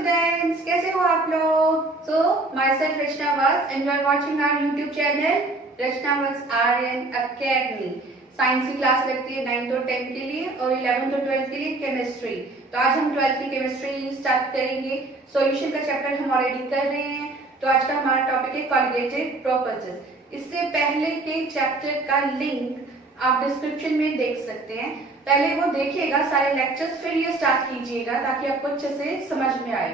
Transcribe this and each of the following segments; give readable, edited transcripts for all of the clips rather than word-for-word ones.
Students, कैसे हो आप लोग? So myself Rachna Vats and you are watching our YouTube channel Rachna Vats Aryan academy. Science की क्लास लगती है 9th और 10th के लिए और 11th और 12th के लिए केमिस्ट्री। तो आज हम 12th की केमिस्ट्री स्टार्ट करेंगे। सॉल्यूशन का चैप्टर हम ऑलरेडी कर रहे हैं। तो आज का हमारा टॉपिक है कॉलिगेटेड प्रॉपर्टीज। इससे पहले के चैप्टर का लिंक आप डिस्क्रिप्शन में देख सकते हैं। पहले वो देखिएगा सारे लेक्चर्स, फिर ये स्टार्ट कीजिएगा ताकि आपको अच्छे से समझ में आए।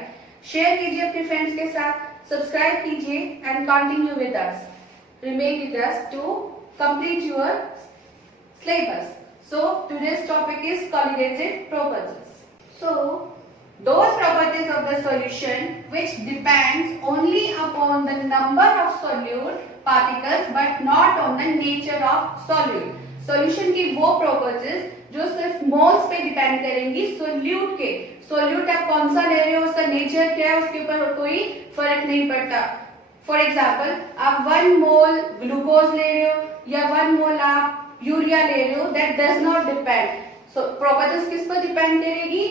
शेयर कीजिए अपने फ्रेंड्स के साथ, सब्सक्राइब कीजिए and continue with us, remain with us to complete your syllabus. So today's topic is colligated properties. So those properties of the solution which depends only upon the number of solute particles but not on the nature of solute. Solution की वो properties जो सिर्फ moles पे depend करेंगी solute के। Solute आप कौन सा ले रहे हो, उसका नेचर क्या है, उसके ऊपर कोई फर्क नहीं पड़ता। फॉर एग्जाम्पल, आप 1 मोल ग्लूकोज ले रहे हो या 1 मोल आप यूरिया ले रहे हो, that does not depend. So properties किस पर डिपेंड करेगी?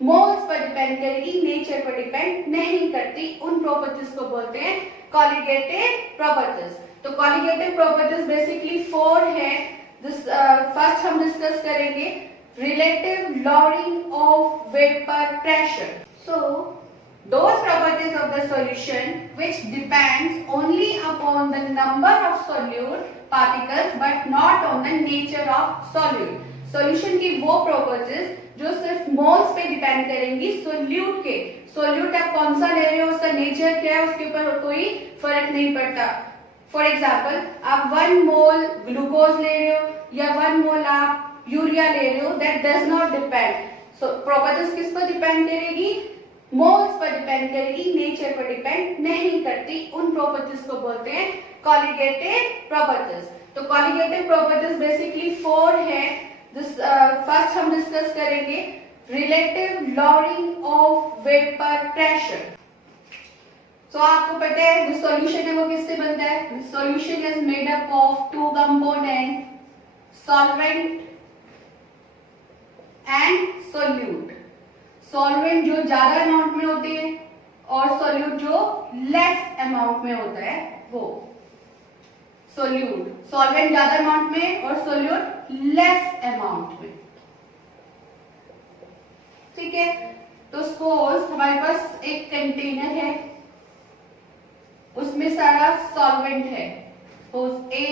मोल्स पर डिपेंड करेगी, नेचर पर डिपेंड नहीं करती। उन प्रॉपर्टीज को बोलते हैं कॉलिगेटेड प्रॉपर्टीज। तो कॉलिगेटेड प्रॉपर्टीज बेसिकली 4 है। फर्स्ट हम डिस्कस करेंगे relative lowering of vapour pressure. So those properties of the solution which depends only upon the number of solute particles but not on the nature of solute. Solution की वो properties जो सिर्फ moles पे depend करेंगी solute के। Solute आप कौन सा ले रहे हो, उसका नेचर क्या है, उसके ऊपर कोई फर्क नहीं पड़ता। फॉर एग्जाम्पल, आप 1 मोल ग्लूकोज ले रहे हो या 1 मोल आप यूरिया ले रहे हो, that does not depend. So properties किस पर डिपेंड करेगी? मोल्स पर डिपेंड करेगी, नेचर पर डिपेंड नहीं करती। उन प्रॉपर्टीज को बोलते हैं कॉलिगेटेड प्रॉपर्टीज। तो कॉलिगेटेड प्रॉपर्टीज बेसिकली 4 है। फर्स्ट हम डिस्कस करेंगे relative lowering of vapour pressure. तो आपको पता है जो सॉल्यूशन है वो किससे बनता है? Solution is made up of 2 component, solvent and solute. Solvent जो ज्यादा अमाउंट में होते हैं और सोल्यूट जो लेस अमाउंट में होता है वो सोल्यूट। सॉल्वेंट ज्यादा अमाउंट में और सोल्यूट लेस अमाउंट में। ठीक है, तो सपोज हमारे पास एक कंटेनर है, उसमें सारा सॉल्वेंट है। सपोज ए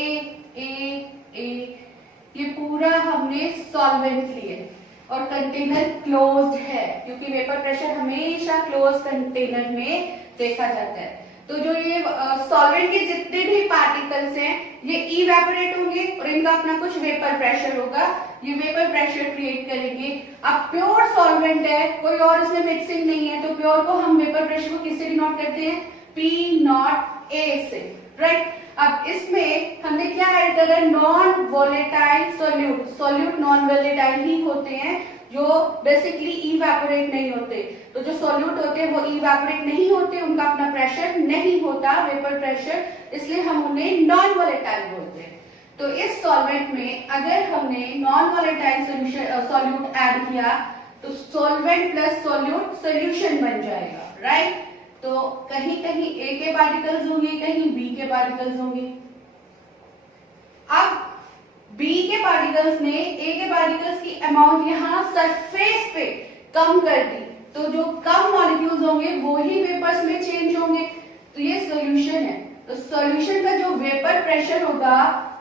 ये पूरा हमने सॉल्वेंट लिए और कंटेनर क्लोज्ड है, क्योंकि वेपर प्रेशर हमेशा क्लोज कंटेनर में देखा जाता है। तो जो ये सॉल्वेंट के जितने भी पार्टिकल्स हैं ये इवेपोरेट होंगे और इनका अपना कुछ वेपर प्रेशर होगा, ये वेपर प्रेशर क्रिएट करेंगे। अब प्योर सॉल्वेंट है, कोई और इसमें मिक्सिंग नहीं है, तो प्योर को हम वेपर प्रेशर को किससे डिनोट करते हैं? P0A से, राइट। अब इसमें हमने क्या ऐड करा? Non volatile solute. Solute non volatile ही होते हैं जो बेसिकली इवेपोरेट नहीं होते। तो जो सोल्यूट होते हैं वो इवेपोरेट नहीं होते, उनका अपना प्रेशर नहीं होता वेपर प्रेशर, इसलिए हम उन्हें नॉन वोलेटाइल बोलते हैं। तो इस सॉल्वेंट में अगर हमने नॉन वोलेटाइल सोल्यूट ऐड किया तो सॉल्वेंट प्लस सोल्यूट सोल्यूशन बन जाएगा, राइट। तो कहीं कहीं ए के पार्टिकल्स होंगे, कहीं बी के पार्टिकल्स होंगे। अब बी के पार्टिकल्स ने ए के पार्टिकल्स की अमाउंट यहाँ सरफेस पे कम कर दी, तो जो कम मॉलिक्यूल्स होंगे वो ही वेपर्स में चेंज होंगे। तो ये सॉल्यूशन है। तो सॉल्यूशन का जो वेपर प्रेशर होगा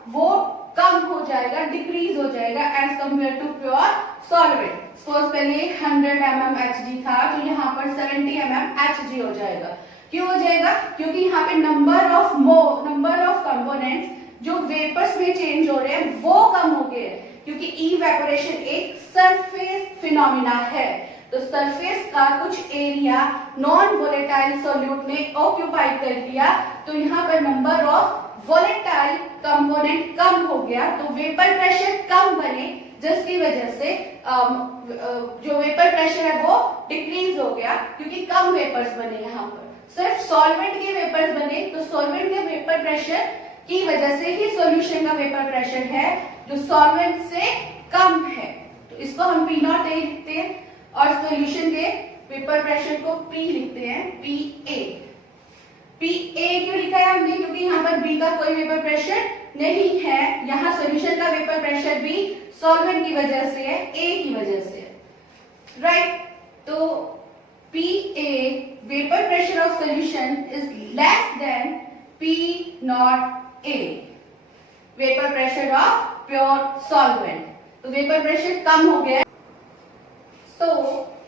वो कम हो जाएगा, डिक्रीज हो जाएगा as compare to pure solvent. Suppose पहले 100 mm Hg था, तो यहाँ पर 70 mm Hg हो जाएगा। क्यों हो जाएगा? क्योंकि यहाँ पे नंबर ऑफ कंपोनेंट्स जो वेपर्स में चेंज हो रहे हैं वो कम हो गए हैं, क्योंकि इवेपोरेशन एक सरफेस फिनोमिना है। तो सरफेस का कुछ एरिया नॉन वोलेटाइल सोल्यूट ने ऑक्यूपाई कर लिया, तो यहाँ पर नंबर ऑफ वोलेटाइल कंपोनेंट कम हो गया, तो वेपर प्रेशर कम बने, जिसकी वजह से जो वेपर प्रेशर है वो डिक्रीज हो गया, क्योंकि कम वेपर्स बने। यहाँ पर सिर्फ सॉल्वेंट के वेपर्स बने, तो सॉल्वेंट के वेपर प्रेशर की वजह से ही सॉल्यूशन का वेपर प्रेशर है जो सॉल्वेंट से कम है। तो इसको हम P0A लिखते हैं और सॉल्यूशन के वेपर प्रेशर को P लिखते हैं, PA। PA क्यों लिखा है हमने? क्योंकि यहाँ पर B का कोई वेपर प्रेशर नहीं है। यहाँ सॉल्यूशन का वेपर प्रेशर भी सॉल्वेंट की वजह से है, A की वजह से है, राइट। तो PA vapour pressure of solution is less than P not A vapour pressure of pure solvent. तो वेपर प्रेशर कम हो गया। तो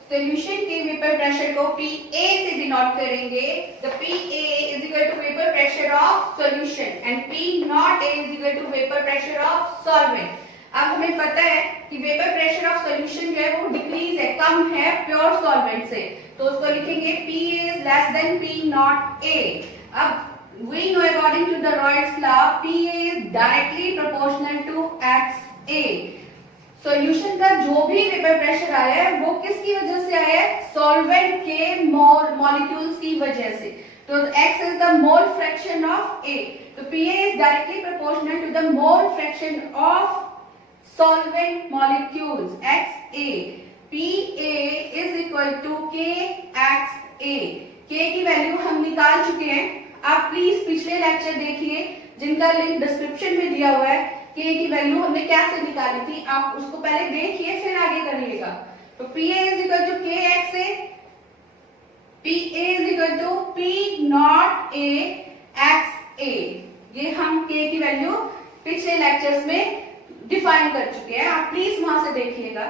सॉल्यूशन के वेपर प्रेशर को PA से डिनोट करेंगे। The PA is equal to vapour pressure of solution and P not A is equal to vapour pressure of solvent. अब हमें पता है कि वेपर प्रेशर ऑफ सॉल्यूशन जो है वो डिक्रीज है, कम है प्योर सॉल्वेंट से, तो उसको लिखेंगे PA is less than P not A। अब we know according to the Roy's law PA is directly proportional to XA। Solution का जो भी वेपर प्रेशर आया है वो किसकी वजह से आया है? सॉल्वेंट के मॉलिक्यूल्स की वजह से। तो X is the mole fraction of A। तो PA is directly proportional to the mole fraction of solvent molecules XA। PA is equal to KXA। K की वैल्यू हम निकाल चुके हैं। आप प्लीज पिछले लेक्चर देखिए जिनका लिंक डिस्क्रिप्शन में दिया हुआ है। K की वैल्यू हमने कैसे निकाली थी, आप उसको पहले देखिए फिर आगे करिएगा। तो PA is equal to KXA, PA is equal to P not A XA। ये हम K की वैल्यू पिछले लेक्चर्स में डिफाइन कर चुके हैं, आप प्लीज वहां से देखिएगा।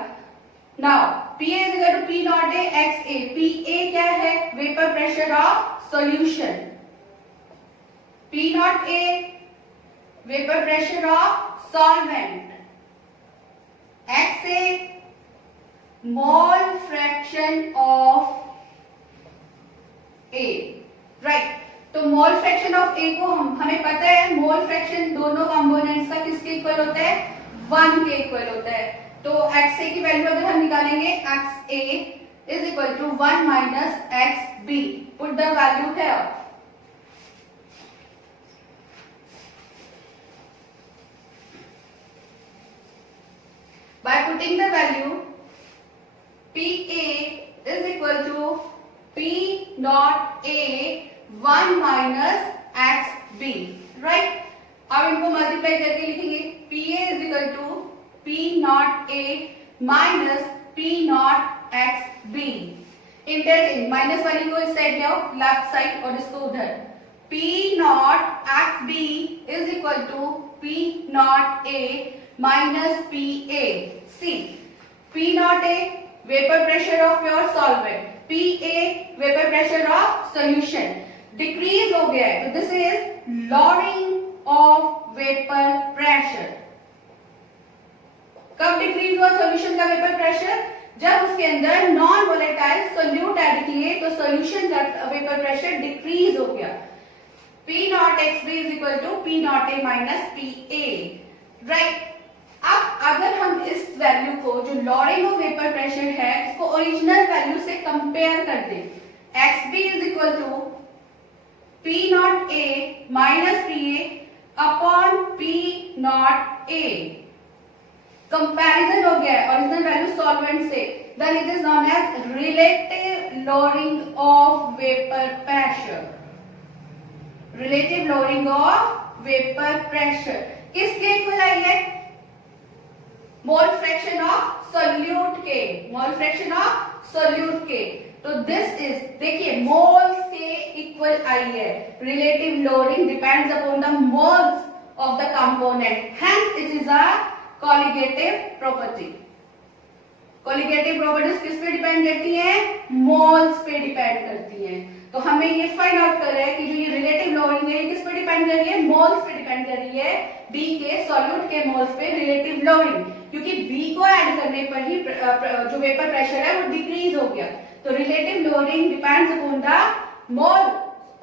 Now PA is equal to P not A XA। PA क्या है? Vapour pressure of solution. P not A vapour pressure of solvent. XA mole fraction of A, right. तो मोल फ्रैक्शन ऑफ A को हमें पता है mole fraction दोनों components का किसके इक्वल होता है? 1 के इक्वल होता है। तो XA की वैल्यू अगर हम निकालेंगे XA is equal to 1 minus XB। Put the value here. By putting the value PA is equal to P not A 1 minus XB, right? अब इनको मल्टीप्लाई करके लिखेंगे PA is equal to P not A minus P not XB। Interchange, minus वाली को इस side ले आओ, left side, और इसको उधर। P not XB is equal to P not A minus PA। See, P not A vapor pressure of pure solvent, PA vapor pressure of solution decrease हो गया है। तो this is lowering of vapor pressure। कब decrease हुआ solution का vapour pressure? जब उसके अंदर नॉन वोलेटाइल सोल्यूट ऐड किए तो सॉल्यूशन का वेपर प्रेशर डिक्रीज हो गया। P not XB is equal to P not A minus PA, right. अब अगर हम इस वैल्यू को जो लॉरिंग ऑफ वेपर प्रेशर है इसको ओरिजिनल वैल्यू से कंपेयर कर दें, XB is equal to P not A minus PA upon P not A। Comparison हो गया है ओरिजिनल वैल्यू सॉल्वेंट से, then it is known as relative lowering of vapour pressure. Relative lowering of vapour pressure किसके equal आई है? Mole fraction of solute के, mole fraction of solute के। तो दिस इज, देखिए मोल्स के इक्वल आई है। Relative lowering depends upon the moles of the component, hence it is a colligative property. Colligative properties किस पे डिपेंड करती हैं? मोल्स पे डिपेंड करती हैं। तो हमें ये फाइंड आउट कर रहा है कि जो ये रिलेटिव लोअरिंग है किस पे डिपेंड कर रही है? मोल्स पे डिपेंड कर रही है, B के सॉल्यूट के मोल्स पे रिलेटिव लोअरिंग, क्योंकि B को ऐड करने पर ही जो वेपर प्रेशर है वो डिक्रीज हो गया। तो relative lowering depends upon the mole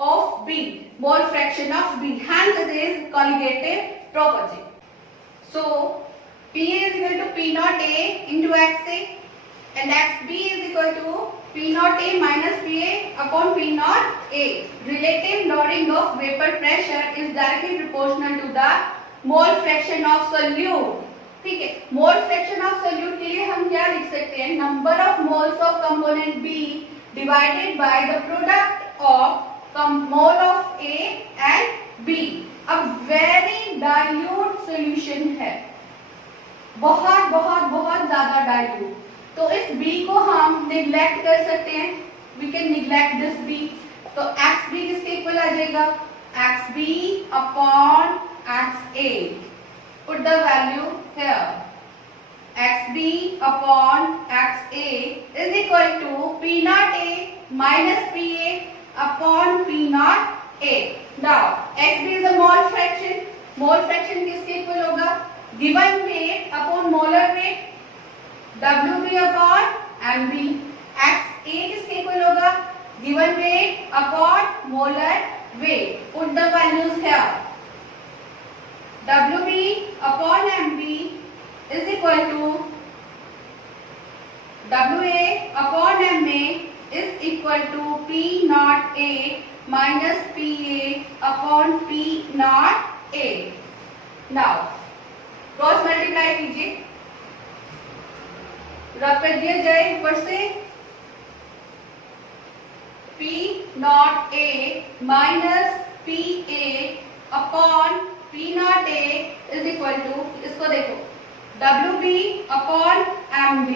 of B, mole fraction of B, hence it is colligative property. So PA is equal to P naught A into XA and XB is equal to P naught A minus PA upon P naught A. Relative lowering of vapor pressure is directly proportional to the mole fraction of solute. ठीक है, mole fraction of solute के लिए हम क्या लिख सकते हैं? Number of moles of component B divided by the product of mole of A and B. अब very dilute solution है, बहुत बहुत बहुत ज्यादा dilute, तो इस B को हम neglect कर सकते हैं. We can neglect this B. तो XB किसके इक्वल आ जाएगा? XB upon XA. Put the value here. XB upon XA is equal to P naught A minus PA upon P naught A. Now XB is a mole fraction. Mole fraction किसके equal होगा? Given weight upon molar weight, WB upon MB. XA किसके equal होगा? Given weight upon molar weight. Put the values here. WB upon MB is equal to WA upon MA is equal to P naught A minus PA upon P naught A. Now cross multiply कीजिए, रब कर दिया जाए ऊपर से P naught A minus PA upon P naught A is equal to, इसको देखो, WB upon MB.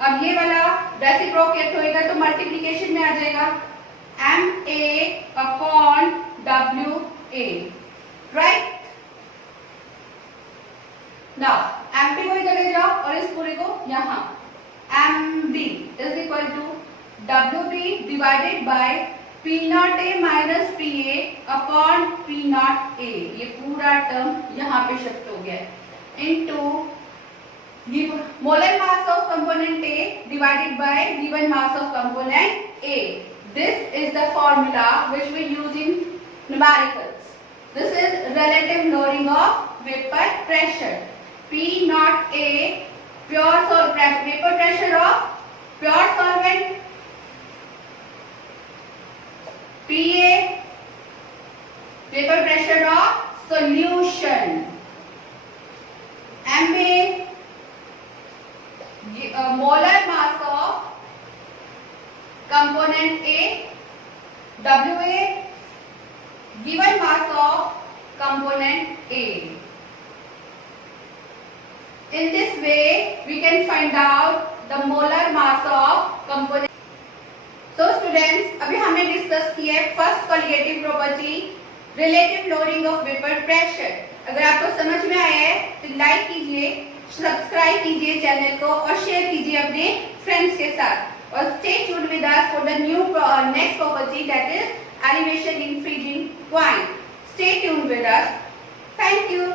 अब ये वाला रेसिप्रोकेट होएगा तो मल्टीप्लिकेशन में आ जाएगा MA upon WA, right. Now MB को इधर ले जाओ और इस पूरे को यहाँ, MB is equal to WB divided by P naught A minus PA upon P naught A. ये पूरा टर्म यहाँ पे शिफ्ट हो गया है, into molar mass of component A divided by given mass of component A. This is the formula which we use in numericals. This is relative lowering of vapor pressure. P naught A pure solvent pressure, vapor pressure of pure solvent. PA vapor pressure of solution. MA molar mass of component A. WA given mass of component A. In this way we can find out the molar mass of component. So students, अभी हमने discuss किया है first colligative property, relative lowering of vapour pressure. अगर आपको समझ में आया है तो लाइक कीजिए, सब्सक्राइब कीजिए चैनल को और शेयर कीजिए अपने फ्रेंड्स के साथ. और stay tuned with us for the new next property, that is elevation in freezing point. Stay tuned with us. Thank you.